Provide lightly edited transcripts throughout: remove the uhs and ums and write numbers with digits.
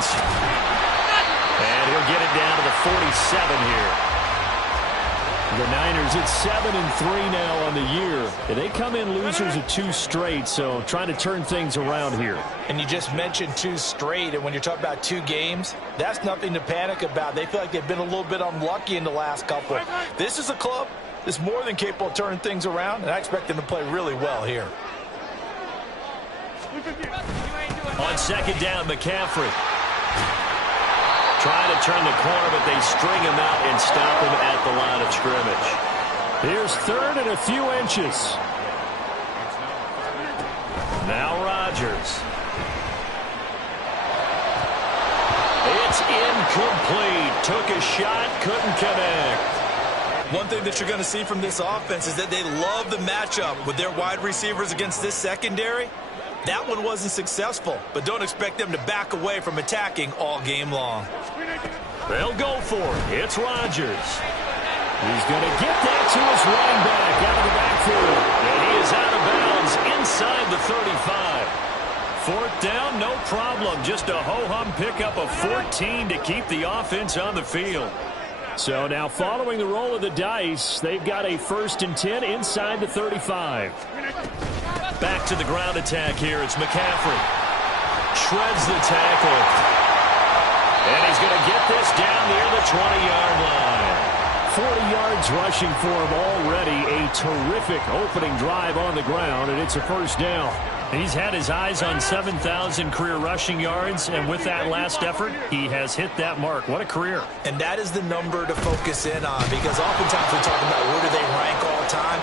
distance. And he'll get it down to the 47 here. The Niners at 7-3 now on the year. They come in losers of 2 straight, so trying to turn things around here. And you just mentioned 2 straight, and when you're talking about 2 games, that's nothing to panic about. They feel like they've been a little bit unlucky in the last couple. This is a club that's more than capable of turning things around, and I expect them to play really well here. On second down, McCaffrey. Trying to turn the corner, but they string him out and stop him at the line of scrimmage. Here's third and a few inches. Now Rodgers. It's incomplete. Took a shot, couldn't connect. One thing that you're going to see from this offense is that they love the matchup with their wide receivers against this secondary. That one wasn't successful, but don't expect them to back away from attacking all game long. They'll go for it. It's Rodgers. He's going to get that to his running back out of the backfield. And he is out of bounds inside the 35. 4th down, no problem. Just a ho-hum pickup of 14 to keep the offense on the field. So now following the roll of the dice, they've got a 1st and 10 inside the 35. Back to the ground attack here. It's McCaffrey. Shreds the tackle. And he's going to get this down near the 20-yard line. 40 yards rushing for him already. A terrific opening drive on the ground, and it's a 1st down. He's had his eyes on 7,000 career rushing yards, and with that last effort, he has hit that mark. What a career. And that is the number to focus in on, because oftentimes we're talking about where do they rank all time.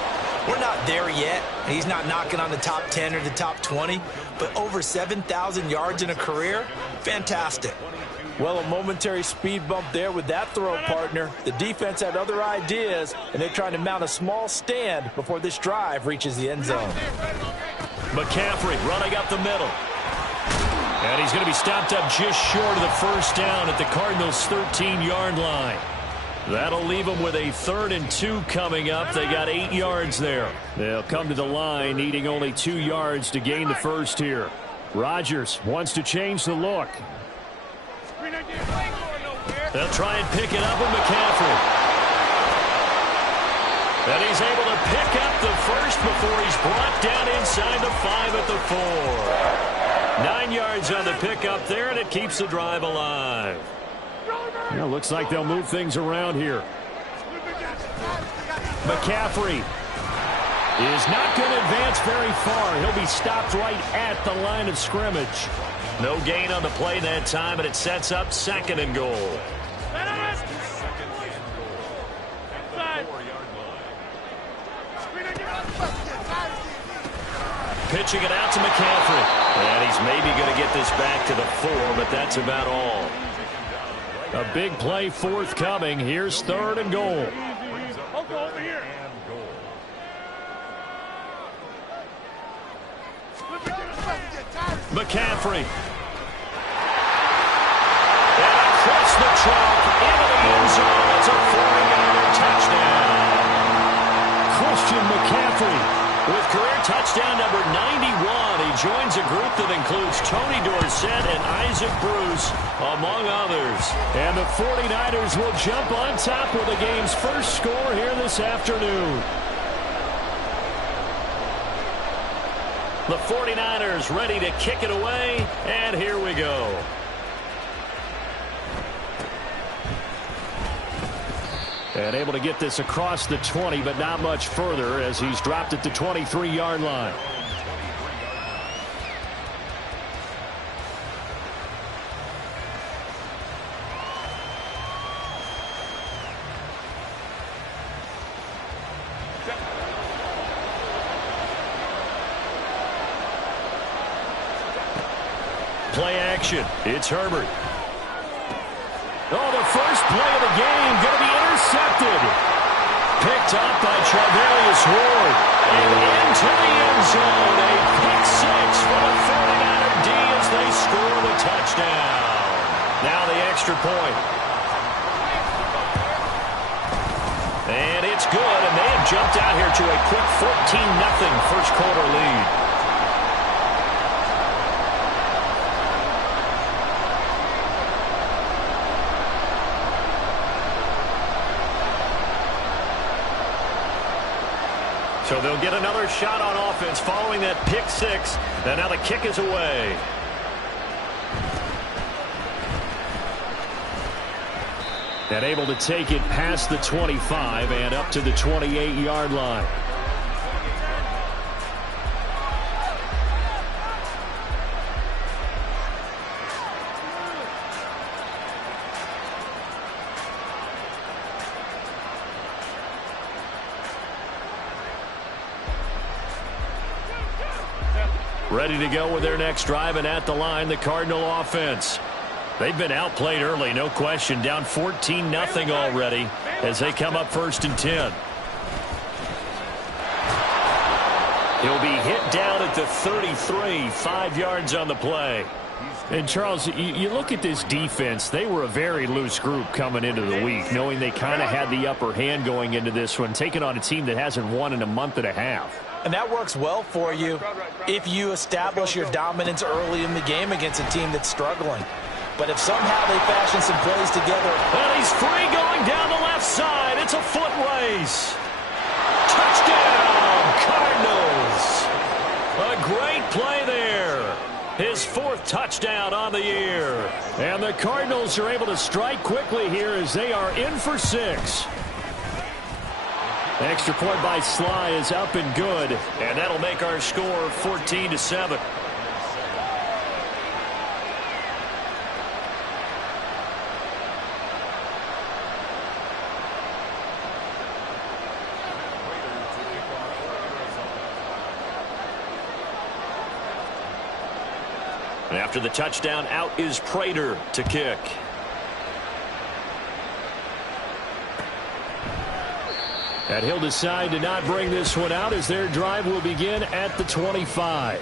We're not there yet. He's not knocking on the top 10 or the top 20, but over 7,000 yards in a career, fantastic. Well, a momentary speed bump there with that throw, partner. The defense had other ideas, and they're trying to mount a small stand before this drive reaches the end zone. McCaffrey running up the middle. And he's going to be stopped up just short of the 1st down at the Cardinals' 13-yard line. That'll leave them with a 3rd and 2 coming up. They got 8 yards there. They'll come to the line needing only 2 yards to gain the 1st here. Rodgers wants to change the look. They'll try and pick it up with McCaffrey. And he's able to pick up the 1st before he's brought down inside the 5 at the 4. 9 yards on the pickup there, and it keeps the drive alive. Well, looks like they'll move things around here. McCaffrey is not going to advance very far. He'll be stopped right at the line of scrimmage. No gain on the play that time, and it sets up 2nd and goal. Pitching it out to McCaffrey. And he's maybe going to get this back to the 4, but that's about all. A big play forthcoming. Here's 3rd and goal. McCaffrey. And across the trunk into the end zone. It's a 40-yard touchdown. Christian McCaffrey with career touchdown number 91. He joins a group that includes Tony Dorsett and Isaac Bruce, among others. And the 49ers will jump on top with the game's 1st score here this afternoon. The 49ers ready to kick it away, and here we go. And able to get this across the 20, but not much further as he's dropped at the 23-yard line. Play action. It's Herbert. Oh, the first play of the game going to be intercepted. Picked up by Charvarius Ward. And into the end zone. A pick 6 for the 49er D as they score the touchdown. Now the extra point. And it's good, and they have jumped out here to a quick 14-0 first quarter lead. So they'll get another shot on offense following that pick six. And now the kick is away. And able to take it past the 25 and up to the 28-yard line. Ready to go with their next drive, and at the line, the Cardinal offense. They've been outplayed early, no question. Down 14-0 already as they come up 1st and 10. He'll be hit down at the 33, 5 yards on the play. And, Charles, you look at this defense, they were a very loose group coming into the week, knowing they kind of had the upper hand going into this one, taking on a team that hasn't won in a month and a half. And that works well for you if you establish your dominance early in the game against a team that's struggling. But if somehow they fashion some plays together. And he's free going down the left side. It's a foot race. Touchdown, Cardinals. A great play there. His 4th touchdown on the year. And the Cardinals are able to strike quickly here as they are in for 6. Extra point by Sly is up and good. And that'll make our score 14-7. And after the touchdown, out is Prater to kick. And he'll decide to not bring this one out as their drive will begin at the 25.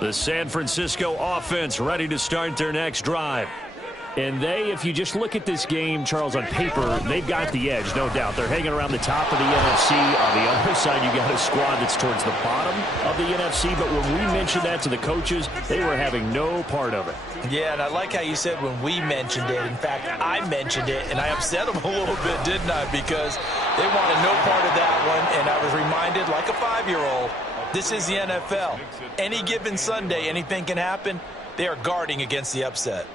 The San Francisco offense ready to start their next drive. And they, if you just look at this game, Charles, on paper, they've got the edge, no doubt. They're hanging around the top of the NFC. On the other side, you got a squad that's towards the bottom of the NFC. But when we mentioned that to the coaches, they were having no part of it. Yeah, and I like how you said when we mentioned it. In fact, I mentioned it, and I upset them a little bit, didn't I? Because they wanted no part of that one, and I was reminded, like a 5-year-old, this is the NFL. Any given Sunday, anything can happen. They are guarding against the upset.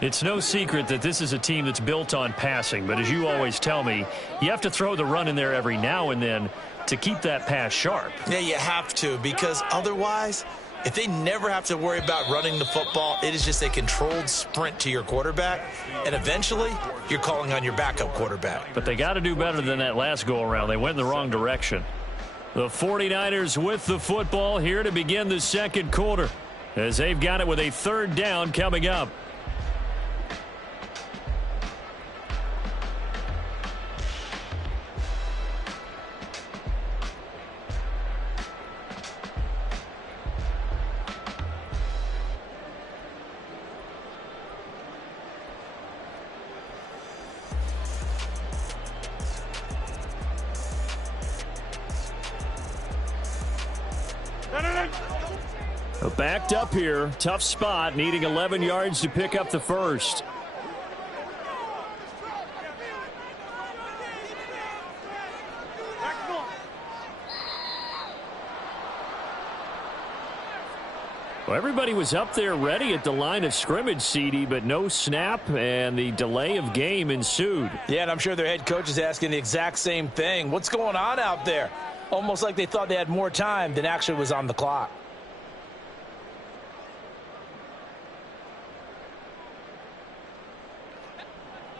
It's no secret that this is a team that's built on passing, but as you always tell me, you have to throw the run in there every now and then to keep that pass sharp. Yeah, you have to, because otherwise, if they never have to worry about running the football, it is just a controlled sprint to your quarterback, and eventually, you're calling on your backup quarterback. But they got to do better than that last go-around. They went in the wrong direction. The 49ers with the football here to begin the second quarter, as they've got it with a 3rd down coming up. Backed up here, tough spot, needing 11 yards to pick up the first. Well, everybody was up there ready at the line of scrimmage, CD, but no snap, and the delay of game ensued. Yeah, and I'm sure their head coach is asking the exact same thing. What's going on out there? Almost like they thought they had more time than actually was on the clock.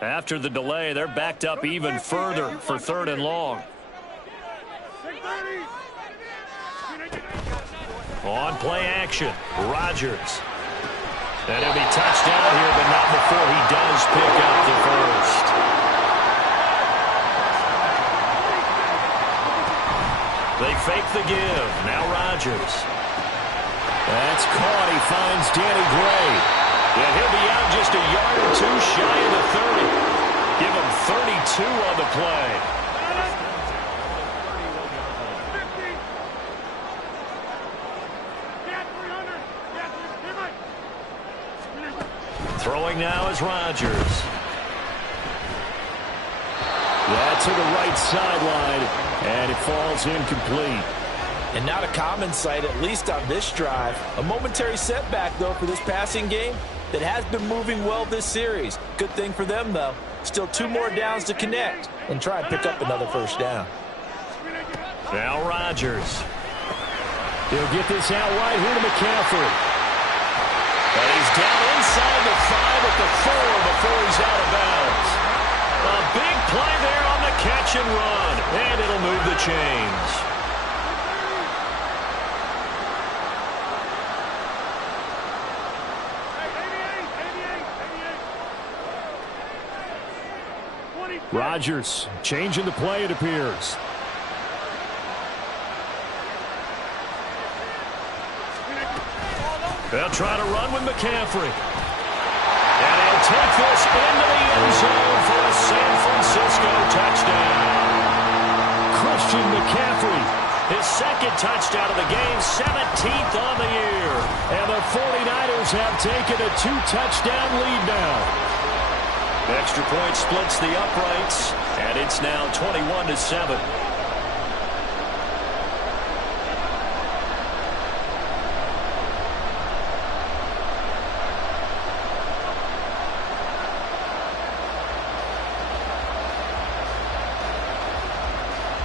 After the delay, they're backed up even further for 3rd and long. On play action, Rodgers. And he'll be touchdown here, but not before he does pick up the first. They fake the give. Now Rodgers. That's caught. He finds Danny Gray. Yeah, he'll be out just a yard or 2 shy of the 30. Give him 32 on the play. Throwing now is Rodgers. That to the right sideline, and it falls incomplete. And not a common sight, at least on this drive. A momentary setback, though, for this passing game that has been moving well this series. Good thing for them, though. Still 2 more downs to connect and try and pick up another first down. Now Rodgers. He'll get this out right here to McCaffrey. And he's down inside the 5 at the 4 before he's out of bounds. A big play there on the catch and run, and it'll move the chains. Rodgers changing the play, it appears. They'll try to run with McCaffrey. And he'll take this into the end zone for a San Francisco touchdown. Christian McCaffrey, his second touchdown of the game, 17th on the year. And the 49ers have taken a 2-touchdown lead now. Extra point splits the uprights, and it's now 21-7.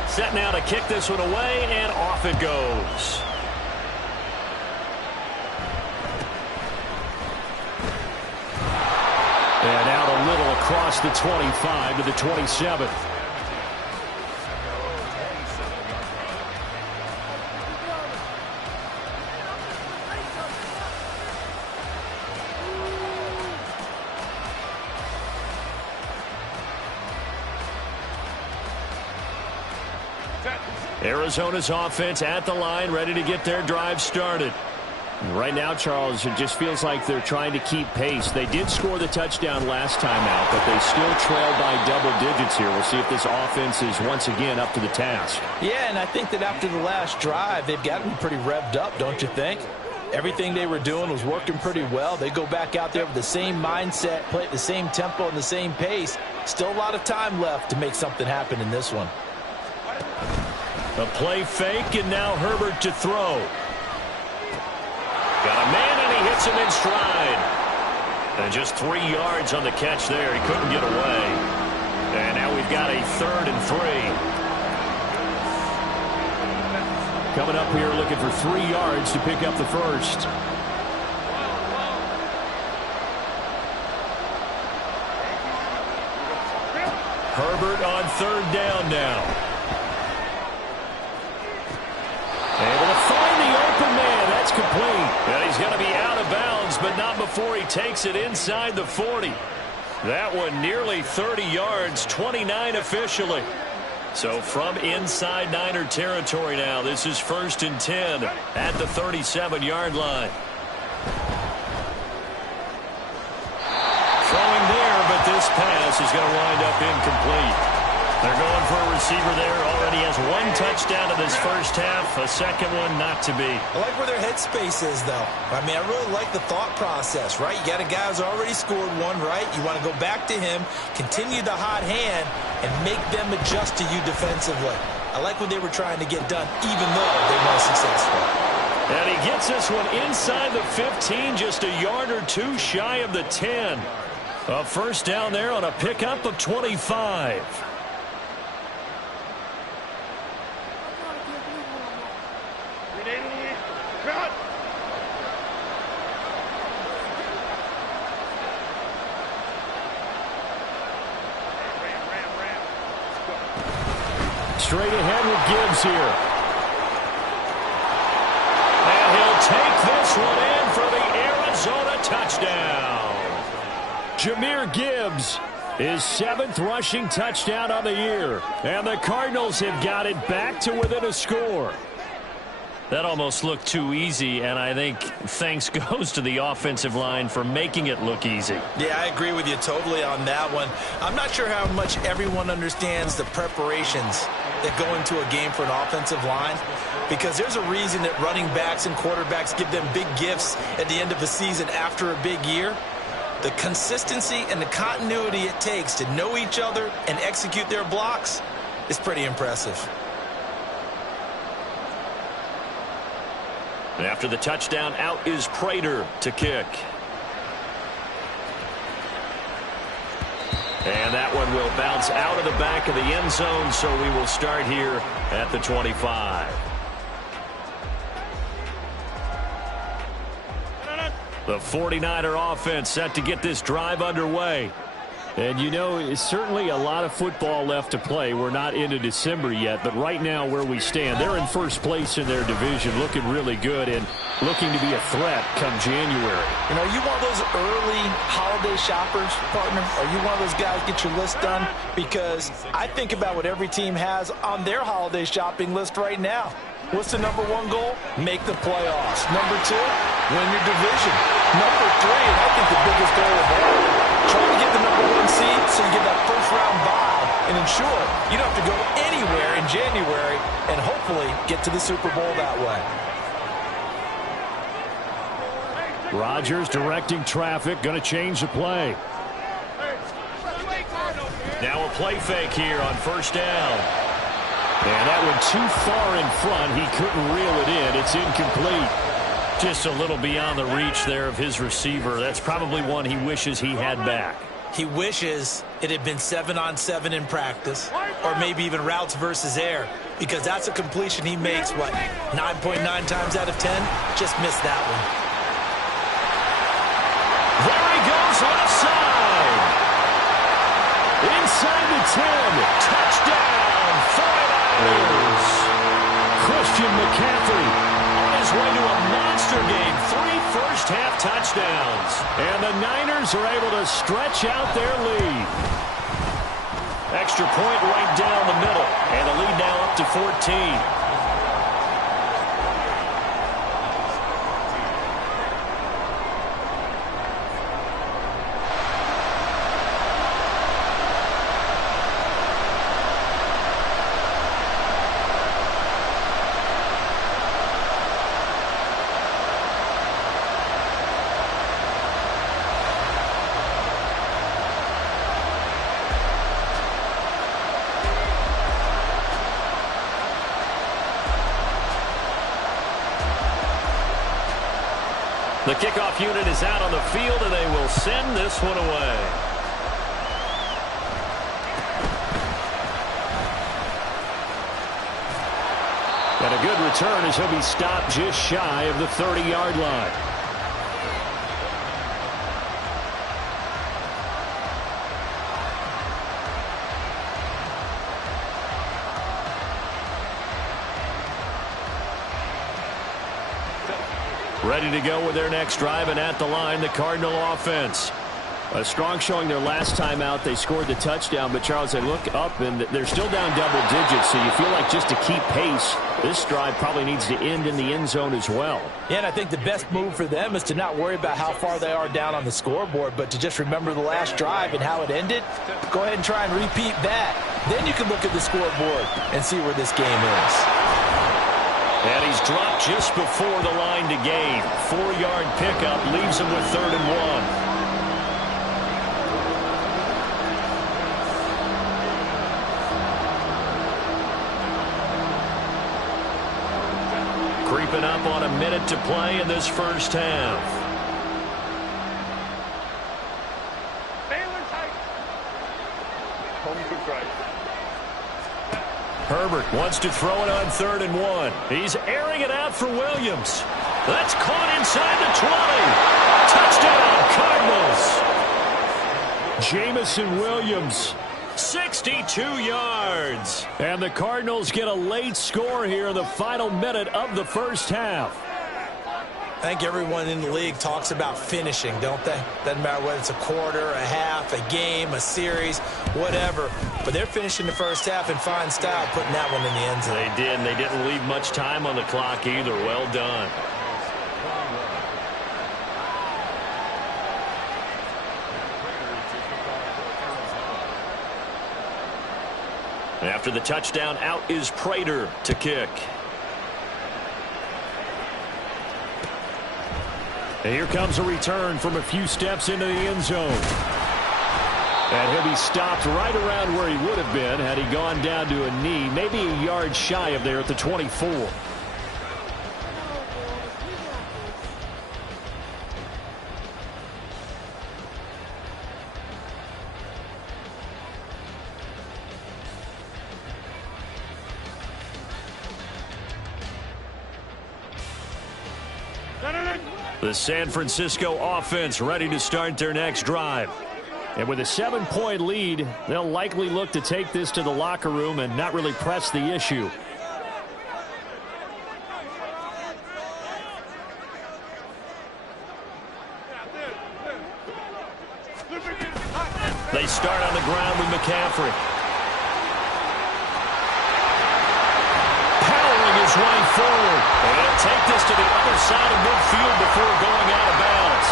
Set now to kick this one away, and off it goes. And out a little across the 25 to the 27. Arizona's offense at the line, ready to get their drive started. Right now, Charles, it just feels like they're trying to keep pace. They did score the touchdown last time out, but they still trail by double digits here. We'll see if this offense is once again up to the task. Yeah, and I think that after the last drive, they've got to be pretty revved up, don't you think? Everything they were doing was working pretty well. They go back out there with the same mindset, play at the same tempo and the same pace. Still a lot of time left to make something happen in this one. A play fake, and now Herbert to throw. Got a man, and he hits him in stride. And just 3 yards on the catch there. He couldn't get away. And now we've got a 3rd and 3. Coming up here looking for 3 yards to pick up the first. Herbert on 3rd down now. Able to find the open man. That's complete. And he's going to be out of bounds, but not before he takes it inside the 40. That one nearly 30 yards, 29 officially. So from inside Niner territory now, this is 1st and 10 at the 37-yard line. Throwing there, but this pass is going to wind up incomplete. They're going for a receiver there. Already has 1 touchdown in this first half. A second one not to be. I like where their headspace is, though. I mean, I really like the thought process, right? You got a guy who's already scored 1, right? You want to go back to him, continue the hot hand, and make them adjust to you defensively. I like what they were trying to get done, even though they weren't successful. And he gets this one inside the 15, just a yard or 2 shy of the 10. A first down there on a pickup of 25. Straight ahead with Gibbs here. And he'll take this one in for the Arizona touchdown. Jahmyr Gibbs, his 7th rushing touchdown on the year. And the Cardinals have got it back to within a score. That almost looked too easy, and I think thanks goes to the offensive line for making it look easy. Yeah, I agree with you totally on that one. I'm not sure how much everyone understands the preparations that go into a game for an offensive line, because there's a reason that running backs and quarterbacks give them big gifts at the end of the season after a big year. The consistency and the continuity it takes to know each other and execute their blocks is pretty impressive. And after the touchdown, out is Prater to kick. And that one will bounce out of the back of the end zone, so we will start here at the 25. The 49er offense set to get this drive underway. And, you know, it's certainly a lot of football left to play. We're not into December yet, but right now where we stand, they're in first place in their division, looking really good and looking to be a threat come January. You know, are you one of those early holiday shoppers, partner? Are you one of those guys get your list done? Because I think about what every team has on their holiday shopping list right now. What's the number one goal? Make the playoffs. Number two, win your division. Number three, and I think the biggest goal of all, trying to get the number one seed so you get that first-round bye and ensure you don't have to go anywhere in January and hopefully get to the Super Bowl that way. Rodgers directing traffic, going to change the play. Now a play fake here on first down. And that one too far in front. He couldn't reel it in. It's incomplete. Just a little beyond the reach there of his receiver. That's probably one he wishes he had back. He wishes it had been 7-on-7 in practice, or maybe even routes versus air, because that's a completion he makes, 9.9 times out of 10? Just missed that one. There he goes left side. Inside the 10. Touchdown, 49ers. Christian McCaffrey On his way to a monster game. 3 first-half touchdowns. and the Niners are able to stretch out their lead. Extra point right down the middle. And the lead now up to 14. The kickoff unit is out on the field, and they will send this one away. And a good return as he'll be stopped just shy of the 30-yard line. Ready to go with their next drive, and at the line, the Cardinal offense. A strong showing their last time out. They scored the touchdown, but, Charles, they look up, and they're still down double digits, so you feel like just to keep pace, this drive probably needs to end in the end zone as well. Yeah, and I think the best move for them is to not worry about how far they are down on the scoreboard, but to just remember the last drive and how it ended. Go ahead and try and repeat that. Then you can look at the scoreboard and see where this game is. And he's dropped just before the line to gain. 4-yard pickup leaves him with 3rd and 1. Creeping up on a minute to play in this first half. Herbert wants to throw it on 3rd and 1. He's airing it out for Williams. That's caught inside the 20. Touchdown, Cardinals. Jamison Williams. 62 yards. And the Cardinals get a late score here in the final minute of the first half. I think everyone in the league talks about finishing, don't they? Doesn't matter whether it's a quarter, a half, a game, a series, whatever. But they're finishing the first half in fine style, putting that one in the end zone. They did, and they didn't leave much time on the clock either. Well done. After the touchdown, out is Prater to kick. And here comes a return from a few steps into the end zone. And he'll be stopped right around where he would have been had he gone down to a knee, maybe a yard shy of there at the 24. The San Francisco offense ready to start their next drive. And with a 7-point lead, they'll likely look to take this to the locker room and not really press the issue. They start on the ground with McCaffrey. Powering his way forward. And he'll take this to the other side of midfield before going out of bounds.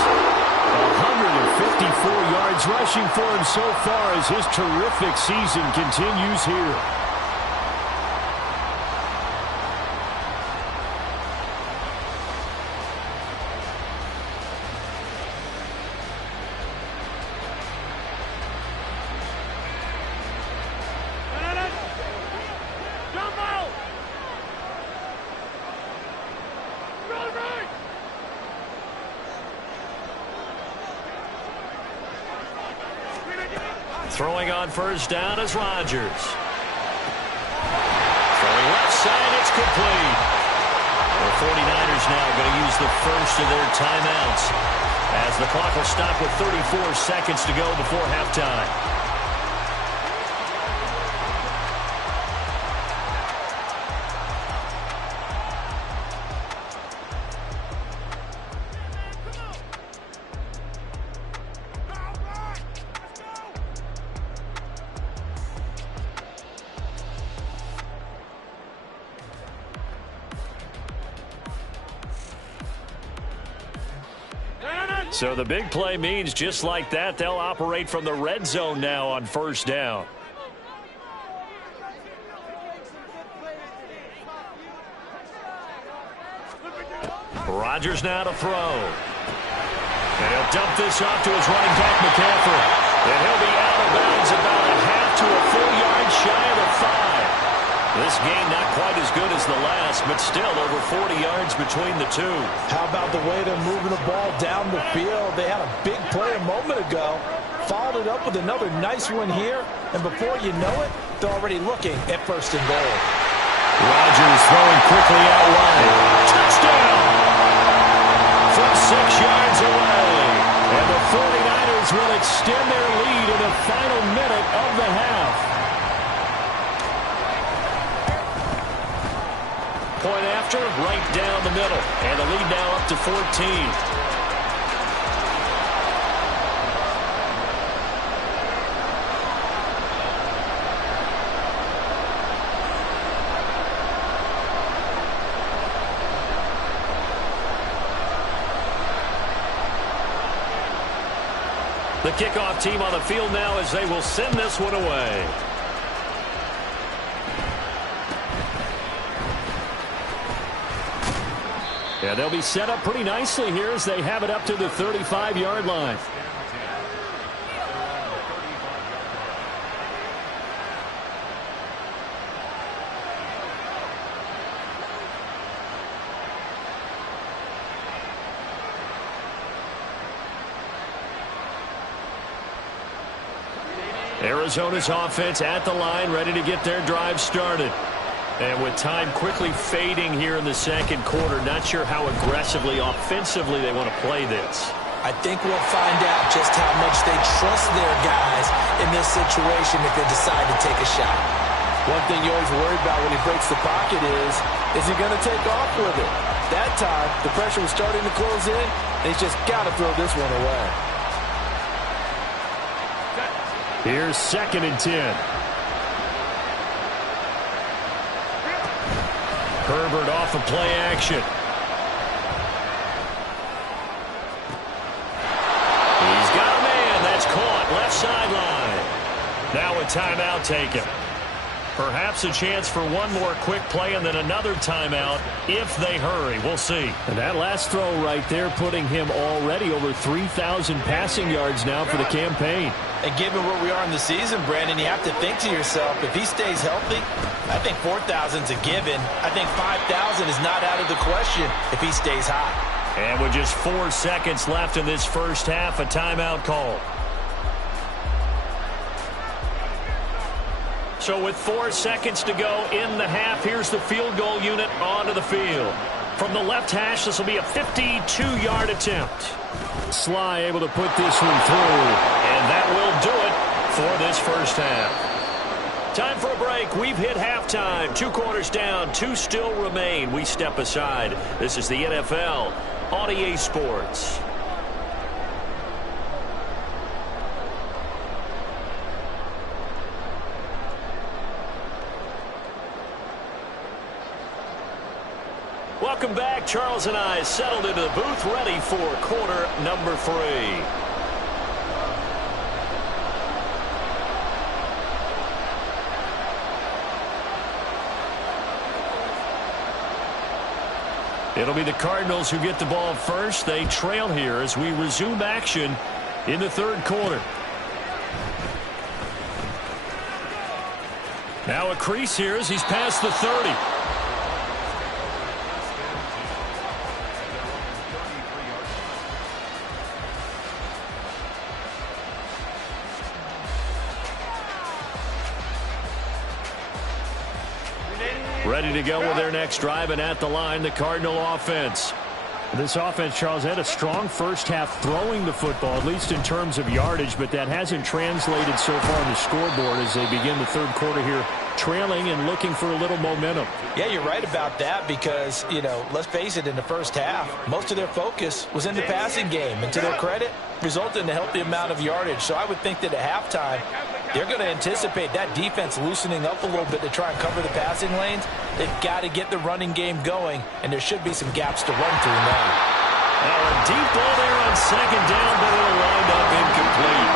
154 yards rushing for him so far as his terrific season continues here. Throwing on first down is Rodgers. Throwing left side, it's complete. The 49ers now going to use the first of their timeouts as the clock will stop with 34 seconds to go before halftime. So the big play means just like that, they'll operate from the red zone now on first down. Rodgers now to throw. And he'll dump this off to his running back, McCaffrey. And he'll be out of bounds about a half to a full yard shy of the 5. This game not quite as good as the last, but still over 40 yards between the two. How about the way they're moving the ball down the field? They had a big play a moment ago, followed it up with another nice one here, and before you know it, they're already looking at first and goal. Rodgers throwing quickly out wide. Touchdown! From 6 yards away. And the 49ers will extend their lead in the final minute of the half. Point after, right down the middle. And the lead now up to 14. The kickoff team on the field now as they will send this one away. Yeah, they'll be set up pretty nicely here as they have it up to the 35-yard line. Arizona's offense at the line, ready to get their drive started. And with time quickly fading here in the second quarter, not sure how aggressively, offensively they want to play this. I think we'll find out just how much they trust their guys in this situation if they decide to take a shot. One thing you always worry about when he breaks the pocket is he going to take off with it? That time, the pressure was starting to close in, and he's just got to throw this one away. Here's 2nd and 10. Herbert off of play action. He's got a man. That's caught left sideline. Now a timeout taken. Perhaps a chance for one more quick play and then another timeout if they hurry. We'll see. And that last throw right there putting him already over 3,000 passing yards now for the campaign. And given where we are in the season, Brandon, you have to think to yourself, if he stays healthy, I think 4,000 is a given. I think 5,000 is not out of the question if he stays hot. And with just 4 seconds left in this first half, a timeout call. So with 4 seconds to go in the half, here's the field goal unit onto the field. From the left hash, this will be a 52-yard attempt. Sly able to put this one through, and that will do it for this first half. Time for a break. We've hit halftime. 2 quarters down, 2 still remain. We step aside. This is the NFL on EA Sports. Welcome back. Charles and I settled into the booth, ready for quarter number 3. It'll be the Cardinals who get the ball first. They trail here as we resume action in the third quarter. Now a crease here as he's past the 30. Ready to go with their next drive, and at the line, the Cardinal offense. This offense, Charles, had a strong first half throwing the football, at least in terms of yardage, but that hasn't translated so far on the scoreboard as they begin the third quarter here, trailing and looking for a little momentum. Yeah, you're right about that because, let's face it, in the first half, most of their focus was in the passing game. And to their credit, resulted in a healthy amount of yardage. So I would think that at halftime, they're going to anticipate that defense loosening up a little bit to try and cover the passing lanes. They've got to get the running game going, and there should be some gaps to run through now. Now a deep ball there on second down, but it'll wind up incomplete.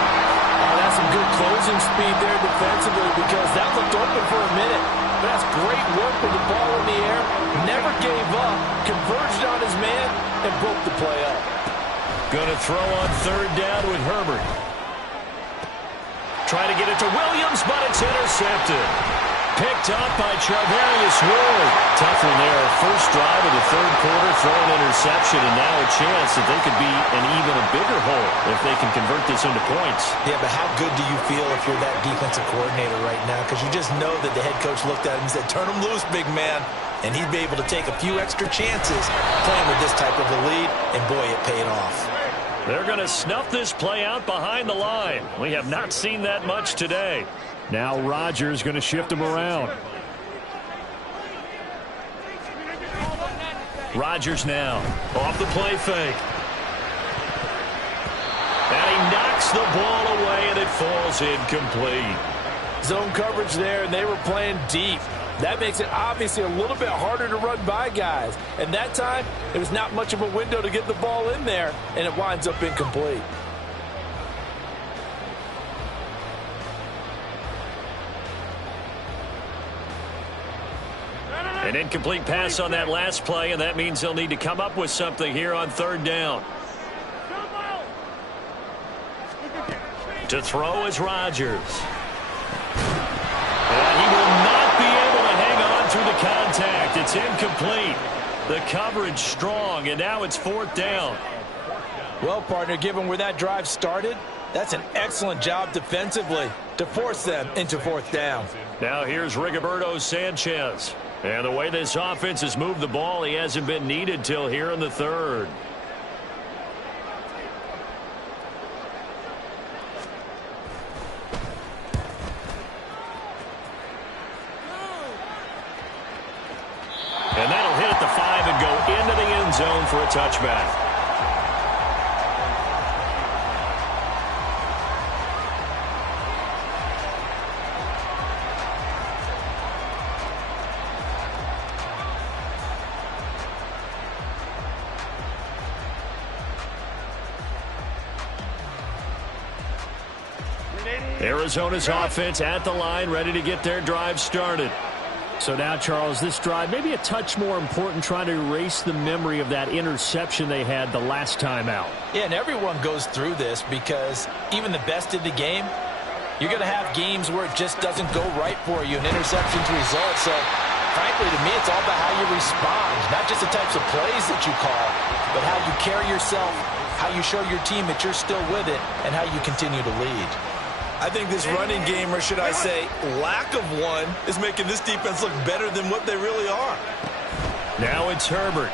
That's some good closing speed there defensively because that looked open for a minute. But that's great work with the ball in the air. Never gave up, converged on his man, and broke the play up. Going to throw on third down with Herbert. Trying to get it to Williams, but it's intercepted. Picked up by Charvarius Ward. Tough one there. First drive of the third quarter, throwing interception, and now a chance that they could be in even a bigger hole if they can convert this into points. Yeah, but how good do you feel if you're that defensive coordinator right now? Because you just know that the head coach looked at him and said, turn him loose, big man. And he'd be able to take a few extra chances playing with this type of a lead, and boy, it paid off. They're going to snuff this play out behind the line. We have not seen that much today. Now Rodgers going to shift him around. Rodgers now off the play fake. And he knocks the ball away, and it falls incomplete. Zone coverage there, and they were playing deep. That makes it obviously a little bit harder to run by guys. And that time, it was not much of a window to get the ball in there, and it winds up incomplete. An incomplete pass on that last play, and that means they'll need to come up with something here on third down. To throw is Rodgers. And he will not be able to hang on through the contact. It's incomplete. The coverage strong, and now it's fourth down. Well, partner, given where that drive started, that's an excellent job defensively to force them into fourth down. Now here's Rigoberto Sanchez. And the way this offense has moved the ball, he hasn't been needed till here in the third. And that'll hit at the 5 and go into the end zone for a touchback. Arizona's offense at the line, ready to get their drive started. So now, Charles, this drive maybe a touch more important, trying to erase the memory of that interception they had the last time out. Yeah, and everyone goes through this because even the best in the game, you're going to have games where it just doesn't go right for you, and interceptions result. So, frankly, to me, it's all about how you respond, not just the types of plays that you call, but how you carry yourself, how you show your team that you're still with it, and how you continue to lead. I think this running game, or should I say lack of one, is making this defense look better than what they really are. Now it's Herbert.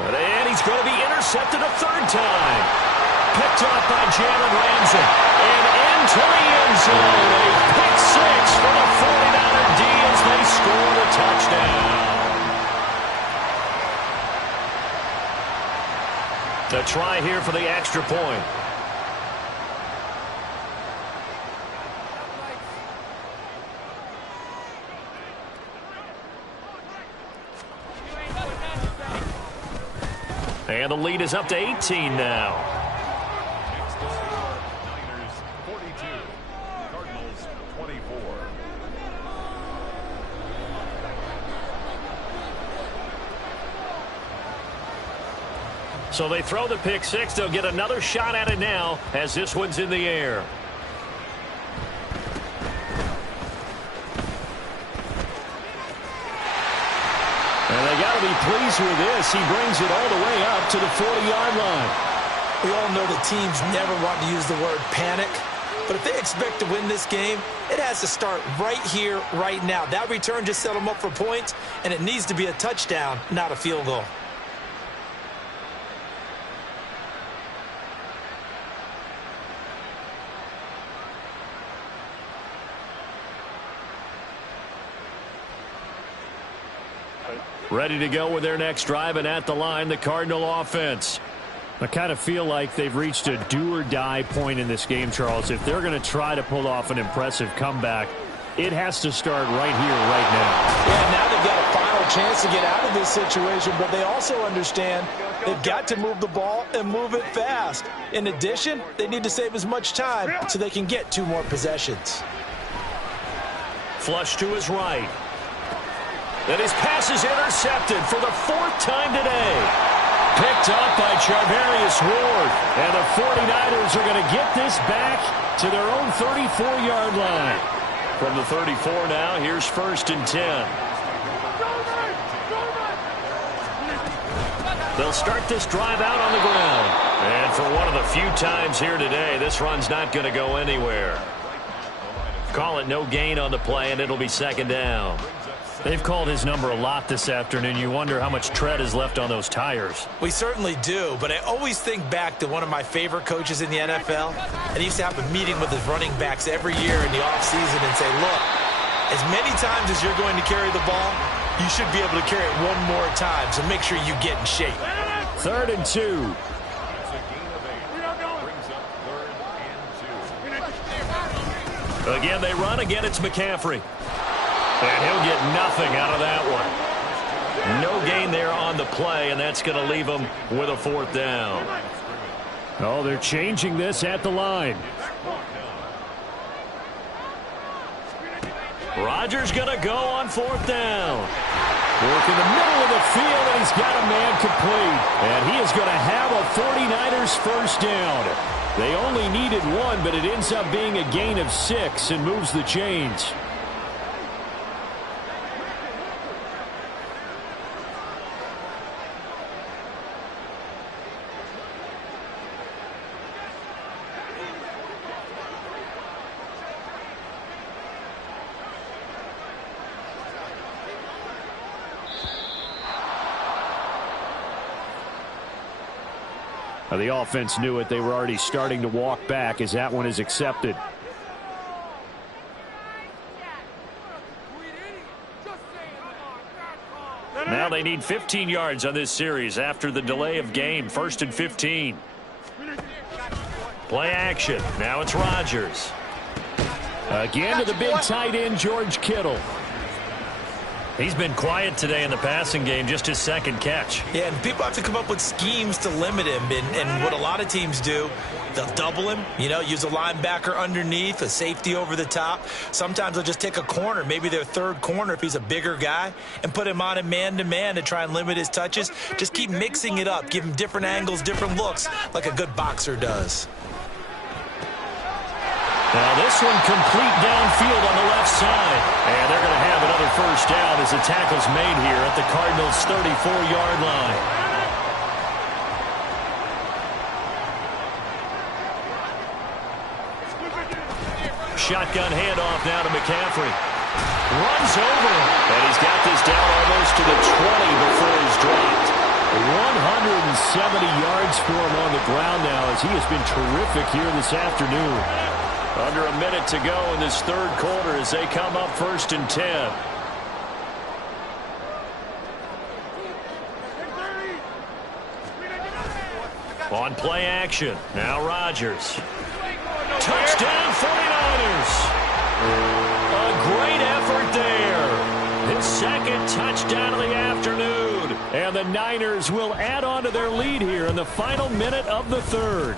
And he's going to be intercepted a third time. Picked off by Jalen Ramsey. And into the end zone. A pick six for the 49er D as they score the touchdown. The try here for the extra point. And the lead is up to 18 now. Niners 42, Cardinals 24. So they throw the pick six. They'll get another shot at it now as this one's in the air. And they got to be pleased with this. He brings it all the way up to the 40-yard line. We all know the teams never want to use the word panic, but if they expect to win this game, it has to start right here, right now. That return just set them up for points, and it needs to be a touchdown, not a field goal. Ready to go with their next drive, and at the line, the Cardinal offense. I kind of feel like they've reached a do-or-die point in this game, Charles. If they're going to try to pull off an impressive comeback, it has to start right here, right now. Yeah, now they've got a final chance to get out of this situation, but they also understand they've got to move the ball and move it fast. In addition, they need to save as much time so they can get 2 more possessions. Flush to his right. And his pass is intercepted for the 4th time today. Picked up by Charvarius Ward. And the 49ers are going to get this back to their own 34-yard line. From the 34 now, here's 1st and 10. They'll start this drive out on the ground. And for one of the few times here today, this run's not going to go anywhere. Call it no gain on the play, and it'll be 2nd down. They've called his number a lot this afternoon. You wonder how much tread is left on those tires. We certainly do, but I always think back to one of my favorite coaches in the NFL, and he used to have a meeting with his running backs every year in the offseason and say, look, as many times as you're going to carry the ball, you should be able to carry it one more time, so make sure you get in shape. 3rd and 2. Again, they run. Again, it's McCaffrey. And he'll get nothing out of that one. No gain there on the play, and that's going to leave him with a 4th down. Oh, they're changing this at the line. Rodgers going to go on 4th down. Work in the middle of the field, and he's got a man complete. And he is going to have a 49ers 1st down. They only needed 1, but it ends up being a gain of 6 and moves the chains. The offense knew it. They were already starting to walk back as that one is accepted. Now they need 15 yards on this series after the delay of game. 1st and 15. Play action. Now it's Rodgers. Again to the big tight end, George Kittle. He's been quiet today in the passing game, just his second catch. Yeah, and people have to come up with schemes to limit him. And what a lot of teams do, they'll double him, use a linebacker underneath, a safety over the top. Sometimes they'll just take a corner, maybe their third corner if he's a bigger guy, and put him on him man-to-man to try and limit his touches. Just keep mixing it up. Give him different angles, different looks, like a good boxer does. Now this one complete downfield on the left side. And they're going to have another first down as the tackle's made here at the Cardinals' 34-yard line. Shotgun handoff now to McCaffrey. Runs over him. And he's got this down almost to the 20 before he's dropped. 170 yards for him on the ground now as he has been terrific here this afternoon. Under a minute to go in this third quarter as they come up 1st and 10. On play action. Now Rodgers. Touchdown 49ers. A great effort there. His second touchdown of the afternoon. And the Niners will add on to their lead here in the final minute of the third.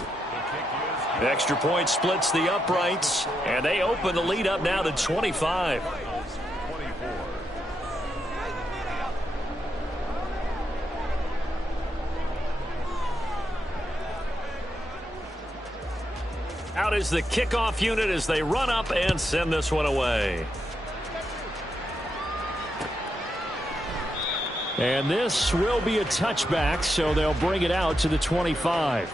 Extra point splits the uprights, and they open the lead up now to 25. Out is the kickoff unit as they run up and send this one away. And this will be a touchback, so they'll bring it out to the 25.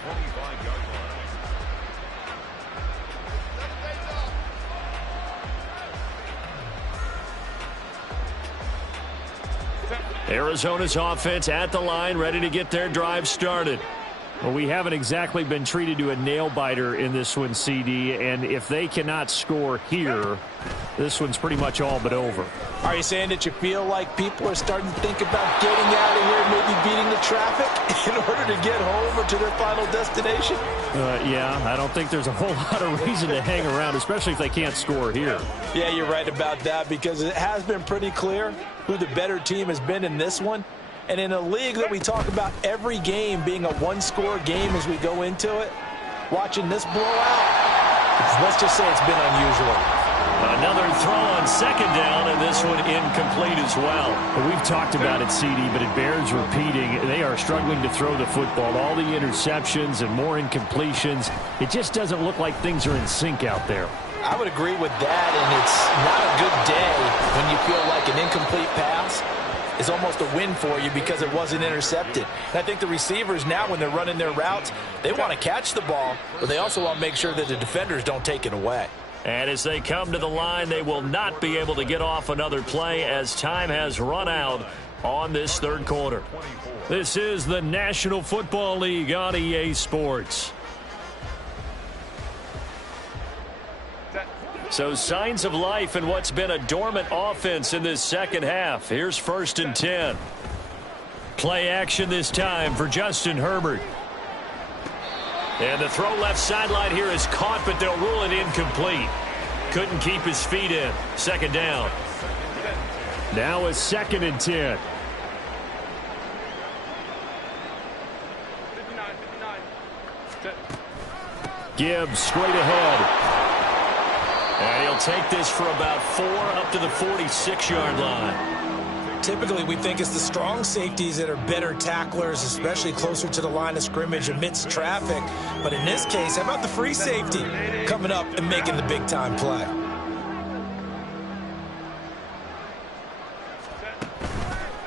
Arizona's offense at the line, ready to get their drive started. Well, we haven't exactly been treated to a nail-biter in this one, CD, and if they cannot score here, this one's pretty much all but over. Are you saying that you feel like people are starting to think about getting out of here, maybe beating the traffic in order to get home or to their final destination? Yeah, I don't think there's a whole lot of reason to hang around, especially if they can't score here. Yeah, you're right about that because it has been pretty clear who the better team has been in this one. And in a league that we talk about every game being a one-score game as we go into it, watching this blowout, let's just say it's been unusual. Another throw on second down, and this one incomplete as well. We've talked about it, CD, but it bears repeating. They are struggling to throw the football. All the interceptions and more incompletions. It just doesn't look like things are in sync out there. I would agree with that, and it's not a good day when you feel like an incomplete pass is almost a win for you because it wasn't intercepted. And I think the receivers now, when they're running their routes, they want to catch the ball, but they also want to make sure that the defenders don't take it away. And as they come to the line, they will not be able to get off another play as time has run out on this third quarter. This is the National Football League on EA Sports. So signs of life in what's been a dormant offense in this second half. Here's 1st and 10. Play action this time for Justin Herbert. And the throw left sideline here is caught, but they'll rule it incomplete. Couldn't keep his feet in. Second down. Now a 2nd and 10. Gibbs straight ahead. And he'll take this for about 4 up to the 46-yard line. Typically, we think it's the strong safeties that are better tacklers, especially closer to the line of scrimmage amidst traffic. But in this case, how about the free safety coming up and making the big-time play?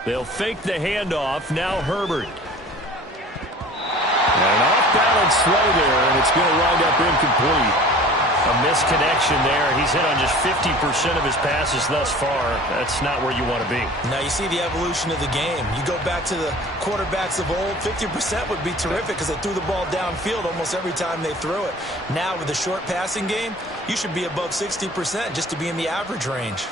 They'll fake the handoff. Now Herbert. And an off-balance throw there, and it's going to wind up incomplete. A misconnection there. He's hit on just 50% of his passes thus far. That's not where you want to be. Now you see the evolution of the game. You go back to the quarterbacks of old, 50% would be terrific because they threw the ball downfield almost every time they threw it. Now with the short passing game, you should be above 60% just to be in the average range.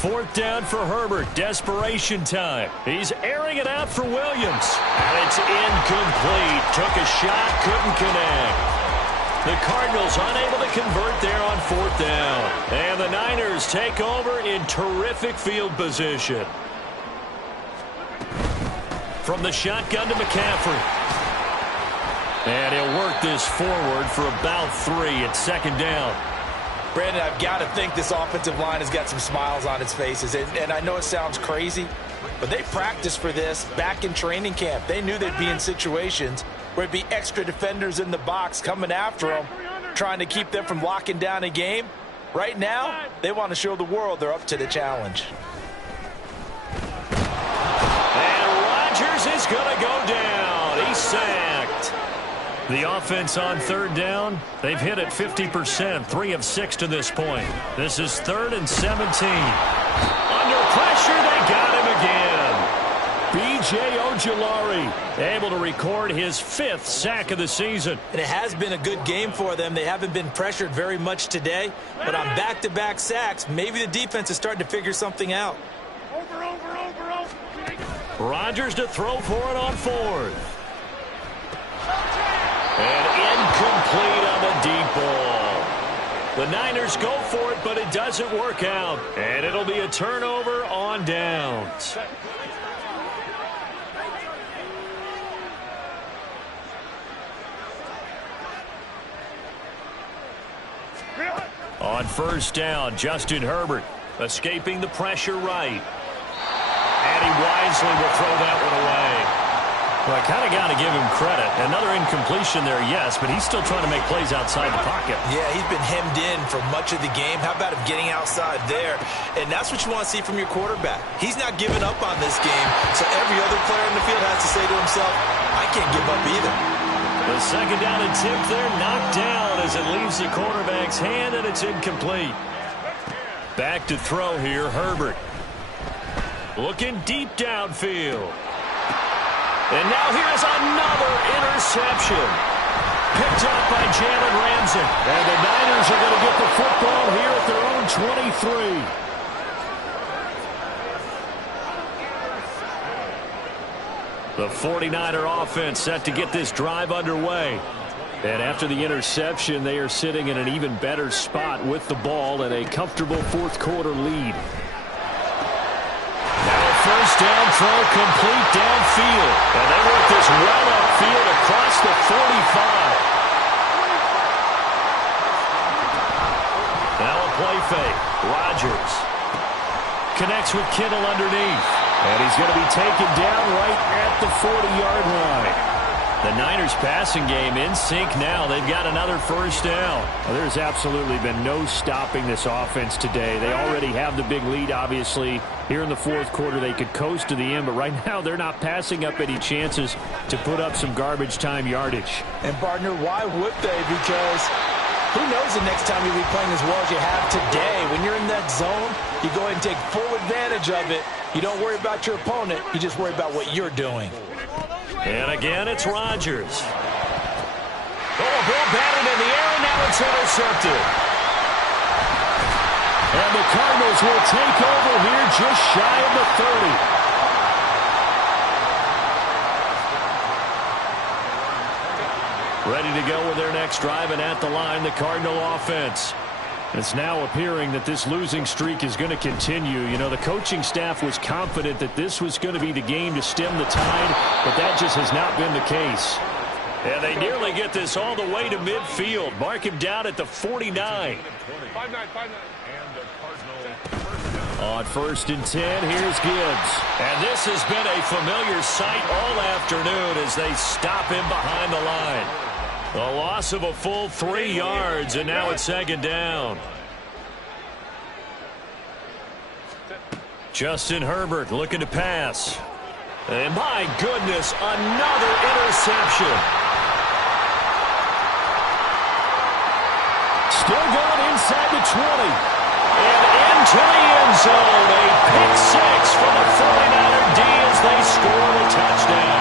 4th down for Herbert. Desperation time. He's airing it out for Williams. And it's incomplete. Took a shot, couldn't connect. The Cardinals unable to convert there on 4th down. And the Niners take over in terrific field position. From the shotgun to McCaffrey. And he'll work this forward for about 3 at 2nd down. Brandon, I've got to think this offensive line has got some smiles on its faces. And I know it sounds crazy, but they practiced for this back in training camp. They knew they'd be in situations where it'd be extra defenders in the box coming after them, trying to keep them from locking down a game. Right now, they want to show the world they're up to the challenge. And Rodgers is going to go down. He's sacked. The offense on 3rd down, they've hit it 50%, 3 of 6 to this point. This is 3rd and 17. Under pressure, they got him again. B.J. Ojulari able to record his 5th sack of the season. And it has been a good game for them. They haven't been pressured very much today, but on back-to-back sacks, maybe the defense is starting to figure something out. Rodgers to throw for it on 4th. And incomplete on the deep ball. The Niners go for it, but it doesn't work out. And it'll be a turnover on downs. On 1st down, Justin Herbert escaping the pressure right. And he wisely will throw that one away. Well, I kind of got to give him credit. Another incompletion there, yes, but he's still trying to make plays outside the pocket. Yeah, he's been hemmed in for much of the game. How about him getting outside there? And that's what you want to see from your quarterback. He's not giving up on this game, so every other player in the field has to say to himself, I can't give up either. The 2nd down attempt there knocked down as it leaves the quarterback's hand, and it's incomplete. Back to throw here, Herbert. Looking deep downfield. And now here's another interception. Picked up by Jalen Ramsey. And the Niners are going to get the football here at their own 23. The 49er offense set to get this drive underway. And after the interception, they are sitting in an even better spot with the ball and a comfortable 4th quarter lead. 1st down throw complete downfield. And they work this well upfield across the 45. Now a play fake. Rodgers connects with Kittle underneath. And he's going to be taken down right at the 40-yard line. The Niners passing game in sync now. They've got another 1st down. Well, there's absolutely been no stopping this offense today. They already have the big lead, obviously. Here in the 4th quarter, they could coast to the end, but right now they're not passing up any chances to put up some garbage time yardage. And, partner, why would they? Because who knows the next time you'll be playing as well as you have today. When you're in that zone, you go ahead and take full advantage of it. You don't worry about your opponent. You just worry about what you're doing. And again, it's Rodgers. Oh, ball batted in the air, and now it's intercepted. And the Cardinals will take over here just shy of the 30. Ready to go with their next drive, and at the line, the Cardinal offense. It's now appearing that this losing streak is going to continue. You know, the coaching staff was confident that this was going to be the game to stem the tide, but that just has not been the case. And they nearly get this all the way to midfield. Mark him down at the 49. On 1st and 10, here's Gibbs. And this has been a familiar sight all afternoon as they stop him behind the line. A loss of a full 3 yards, and now it's 2nd down. Justin Herbert looking to pass. And my goodness, another interception. Still going inside the 20. And into the end zone. A pick 6 for the 49er D as they score the touchdown.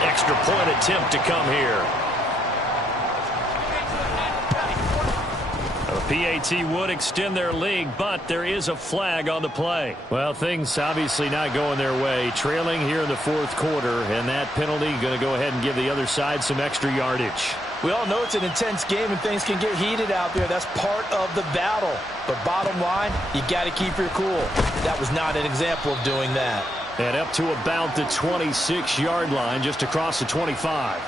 Extra point attempt to come here. PAT would extend their lead, but there is a flag on the play. Well, things obviously not going their way. Trailing here in the fourth quarter, and that penalty going to go ahead and give the other side some extra yardage. We all know it's an intense game and things can get heated out there. That's part of the battle. But bottom line, you got to keep your cool. That was not an example of doing that. And up to about the 26-yard line, just across the 25.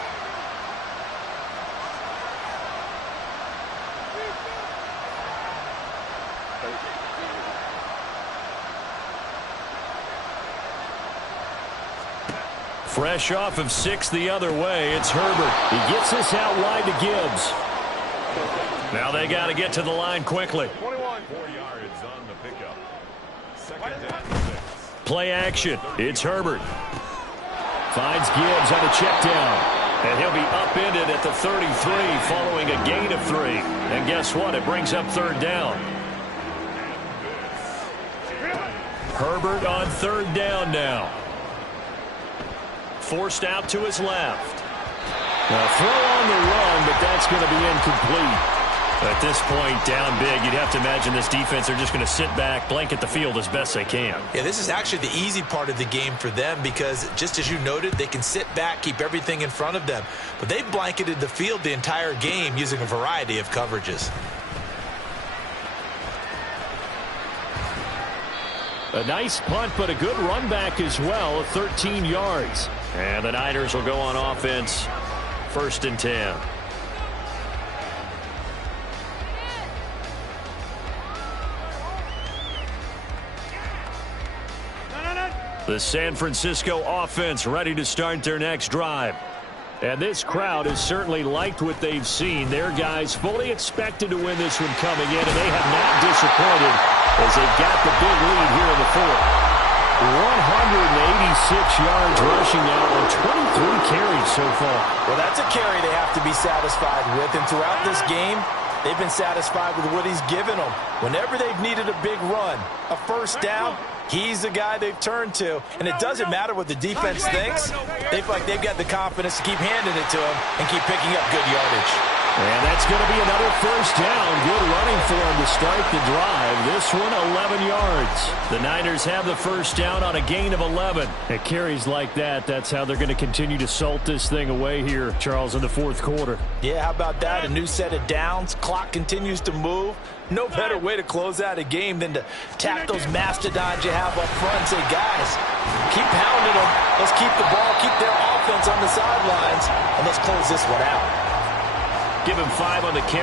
Fresh off of 6 the other way, it's Herbert. He gets this out wide to Gibbs. Now they got to get to the line quickly. 21. 4 yards on the pickup. Second down, 6. Play action. It's Herbert. Finds Gibbs on a check down. And he'll be upended at the 33 following a gain of 3. And guess what? It brings up third down. Herbert on third down now. Forced out to his left. A throw on the run, but that's going to be incomplete. At this point, down big, you'd have to imagine this defense are just going to sit back, blanket the field as best they can. Yeah, this is actually the easy part of the game for them because, just as you noted, they can sit back, keep everything in front of them. But they've blanketed the field the entire game using a variety of coverages. A nice punt, but a good run back as well, 13 yards. And the Niners will go on offense, 1st and 10. The San Francisco offense ready to start their next drive. And this crowd has certainly liked what they've seen. Their guys fully expected to win this one coming in, and they have not disappointed as they got the big lead here in the fourth. 186 yards rushing now on 23 carries so far. Well, that's a carry they have to be satisfied with. And throughout this game, they've been satisfied with what he's given them. Whenever they've needed a big run, a first down, he's the guy they've turned to. And it doesn't matter what the defense thinks. They feel like they've got the confidence to keep handing it to him and keep picking up good yardage. And that's going to be another first down. Good running for him to start the drive. This one, 11 yards. The Niners have the first down on a gain of 11. At carries like that, that's how they're going to continue to salt this thing away here, Charles, in the fourth quarter. Yeah, how about that? A new set of downs. Clock continues to move. No better way to close out a game than to tap those mastodons you have up front and say, guys, keep pounding them. Let's keep the ball, keep their offense on the sidelines, and let's close this one out. Give him 5 on the carry.